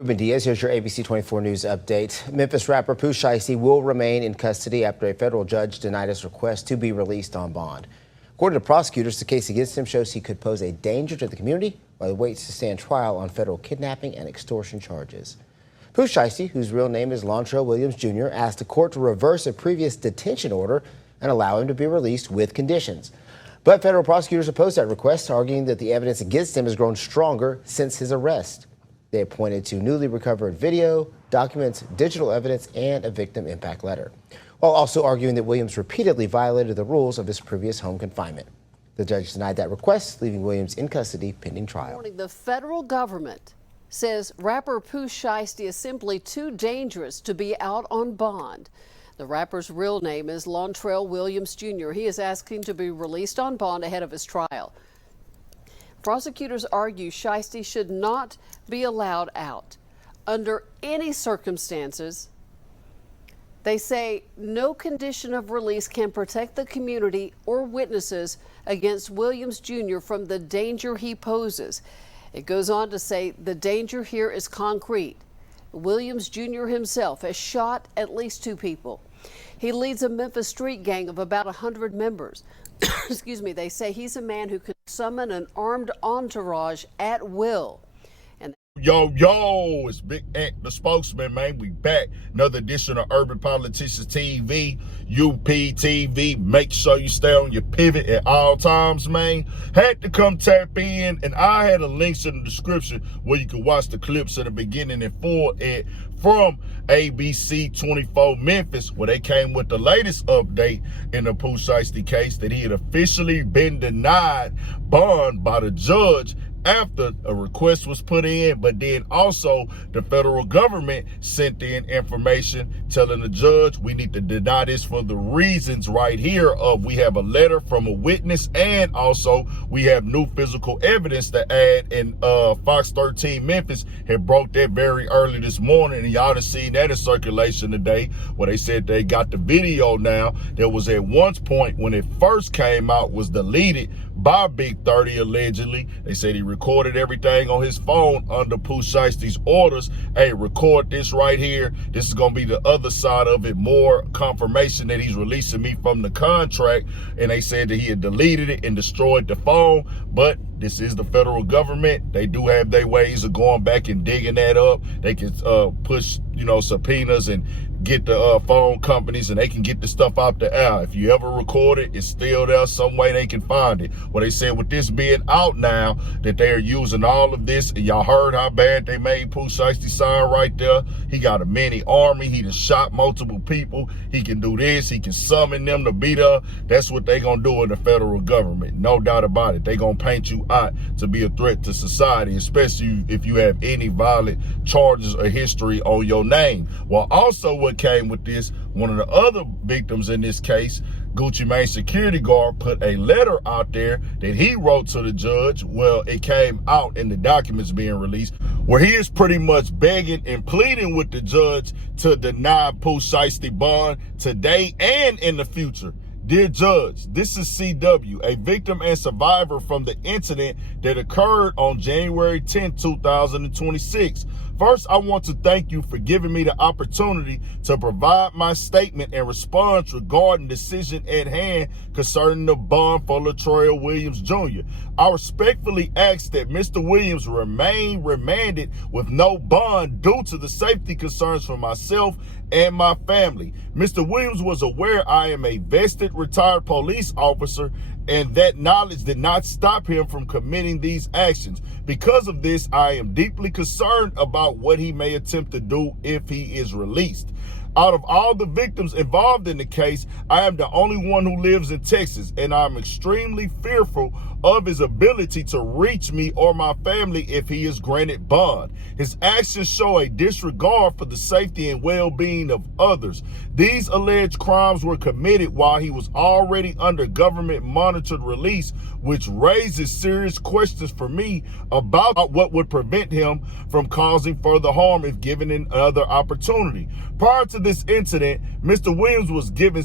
Ruben Diaz, here's your ABC 24 News update. Memphis rapper Pooh Shiesty will remain in custody after a federal judge denied his request to be released on bond. According to prosecutors, the case against him shows he could pose a danger to the community while he waits to stand trial on federal kidnapping and extortion charges. Pooh Shiesty, whose real name is Lontrell Williams Jr., asked the court to reverse a previous detention order and allow him to be released with conditions. But federal prosecutors opposed that request, arguing that the evidence against him has grown stronger since his arrest. They pointed to newly recovered video, documents, digital evidence, and a victim impact letter, while also arguing that Williams repeatedly violated the rules of his previous home confinement. The judge denied that request, leaving Williams in custody pending trial. The federal government says rapper Pooh Shiesty is simply too dangerous to be out on bond. The rapper's real name is Lontrell Williams Jr. He is asking to be released on bond ahead of his trial. Prosecutors argue Shiesty should not be allowed out under any circumstances. They say no condition of release can protect the community or witnesses against Williams Jr. from the danger he poses. It goes on to say the danger here is concrete. Williams Jr. himself has shot at least 2 people. He leads a Memphis street gang of about 100 members. Excuse me, they say he's a man who can summon an armed entourage at will. Yo, it's Big Ant, the spokesman, man. We back. Another edition of Urban Politicians TV, UPTV. Make sure you stay on your pivot at all times, man. Had to come tap in, and I had a link in the description where you can watch the clips at the beginning and full from ABC 24 Memphis, where they came with the latest update in the Pooh Shiesty case that he had officially been denied bond by the judge after a request was put in, but then also the federal government sent in information telling the judge we need to deny this for the reasons right here of we have a letter from a witness and also we have new physical evidence to add. And Fox 13 Memphis had broke that very early this morning, and y'all have seen that in circulation today where they said they got the video now that was at one point when it first came out was deleted by Big 30 allegedly. They said he recorded everything on his phone under Pooh Shiesty's orders. Hey, record this right here. This is going to be the other side of it. More confirmation that he's releasing me from the contract. And they said that he had deleted it and destroyed the phone. But this is the federal government. They do have their ways of going back and digging that up. They can push, subpoenas and get the phone companies, and they can get the stuff out the air. If you ever record it, it's still there. Some way they can find it. Well, they said with this being out now that they are using all of this, and y'all heard how bad they made Pooh Shiesty sign right there. He got a mini army. He done shot multiple people. He can do this. He can summon them to be there. That's what they gonna do in the federal government. No doubt about it. They gonna paint you out to be a threat to society, especially if you have any violent charges or history on your name. Well, also what came with this, one of the other victims in this case, Gucci Mane security guard, put a letter out there that he wrote to the judge. Well, it came out in the documents being released where he is pretty much begging and pleading with the judge to deny Pooh Shiesty bond today and in the future. Dear Judge, this is CW, a victim and survivor from the incident that occurred on January 10, 2026. First, I want to thank you for giving me the opportunity to provide my statement and response regarding the decision at hand concerning the bond for Lontrell Williams Jr. I respectfully ask that Mr. Williams remain remanded with no bond due to the safety concerns for myself and my family. Mr. Williams was aware I am a vested retired police officer, and that knowledge did not stop him from committing these actions. Because of this, I am deeply concerned about what he may attempt to do if he is released. Out of all the victims involved in the case, I am the only one who lives in Texas, and I'm extremely fearful of his ability to reach me or my family if he is granted bond. His actions show a disregard for the safety and well-being of others. These alleged crimes were committed while he was already under government monitored release, which raises serious questions for me about what would prevent him from causing further harm if given another opportunity. Prior to this incident, Mr. Williams was given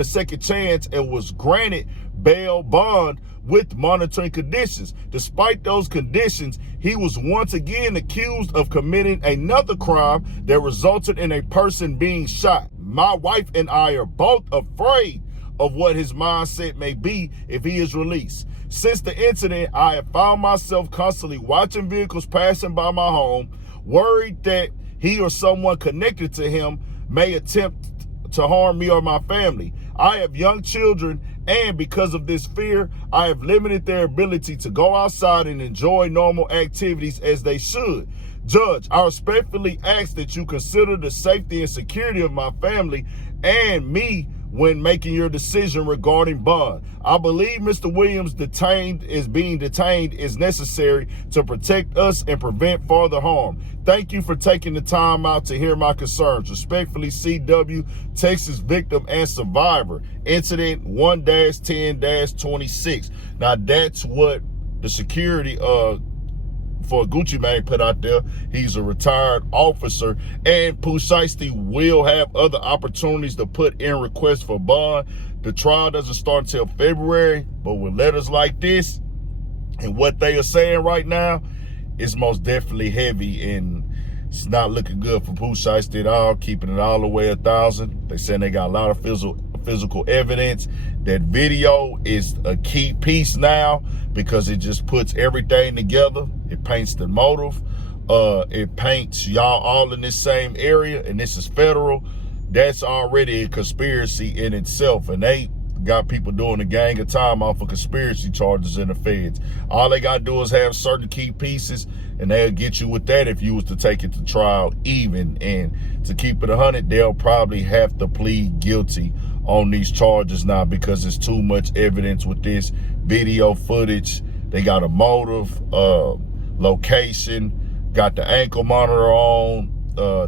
a second chance and was granted bail bond with monitoring conditions. Despite those conditions, he was once again accused of committing another crime that resulted in a person being shot. My wife and I are both afraid of what his mindset may be if he is released. Since the incident, I have found myself constantly watching vehicles passing by my home, worried that he or someone connected to him may attempt to harm me or my family. I have young children, and because of this fear, I have limited their ability to go outside and enjoy normal activities as they should. Judge, I respectfully ask that you consider the safety and security of my family and me when making your decision regarding bond. I believe Mr. Williams being detained is necessary to protect us and prevent further harm. Thank you for taking the time out to hear my concerns. Respectfully, CW, Texas victim and survivor, incident 1-10-26. Now that's what the security for Gucci Mane put out there. He's a retired officer, and Pooh Shiesty will have other opportunities to put in requests for bond. The trial doesn't start until February, but with letters like this and what they are saying right now, it's most definitely heavy, and it's not looking good for Pooh Shiesty at all, keeping it all the way 1,000. They saying they got a lot of physical evidence. That video is a key piece now because it just puts everything together. It paints the motive. It paints y'all all in this same area, and this is federal. That's already a conspiracy in itself, and they got people doing a gang of time off of conspiracy charges in the feds. All they got to do is have certain key pieces, and they'll get you with that if you was to take it to trial even. And to keep it 100, they'll probably have to plead guilty on these charges now because there's too much evidence with this video footage. They got a motive, location, got the ankle monitor on.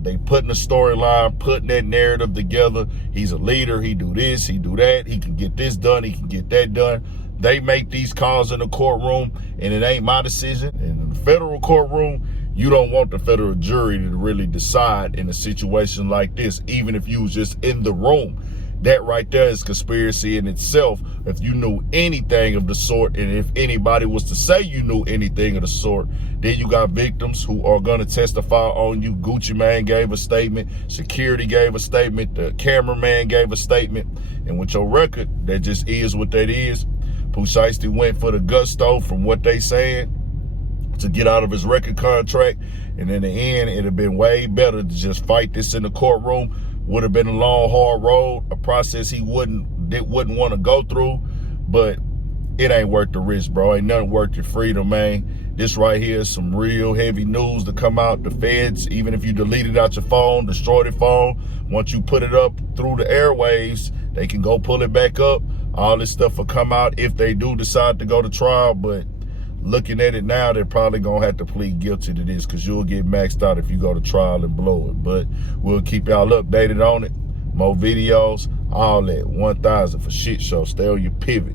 They putting the storyline, putting that narrative together. He's a leader. He do this, he do that. He can get this done. He can get that done. They make these calls in the courtroom, and it ain't my decision. In the federal courtroom, you don't want the federal jury to really decide in a situation like this, even if you was just in the room. That right there is conspiracy in itself. If you knew anything of the sort, and if anybody was to say you knew anything of the sort, then you got victims who are going to testify on you. Gucci Mane gave a statement. Security gave a statement. The cameraman gave a statement. And with your record, that just is what that is. Pooh Shiesty went for the gusto, from what they saying, to get out of his record contract. And in the end, it'd have been way better to just fight this in the courtroom. Would have been a long, hard road, a process he wouldn't want to go through, but it ain't worth the risk, bro. Ain't nothing worth your freedom, man. This right here is some real heavy news to come out. The feds, even if you delete it out your phone, destroyed your phone, once you put it up through the airwaves, they can go pull it back up. All this stuff will come out if they do decide to go to trial, but looking at it now, they're probably going to have to plead guilty to this because you'll get maxed out if you go to trial and blow it. But we'll keep y'all updated on it. More videos, all that. 1,000 for shit show. Stay on your pivot.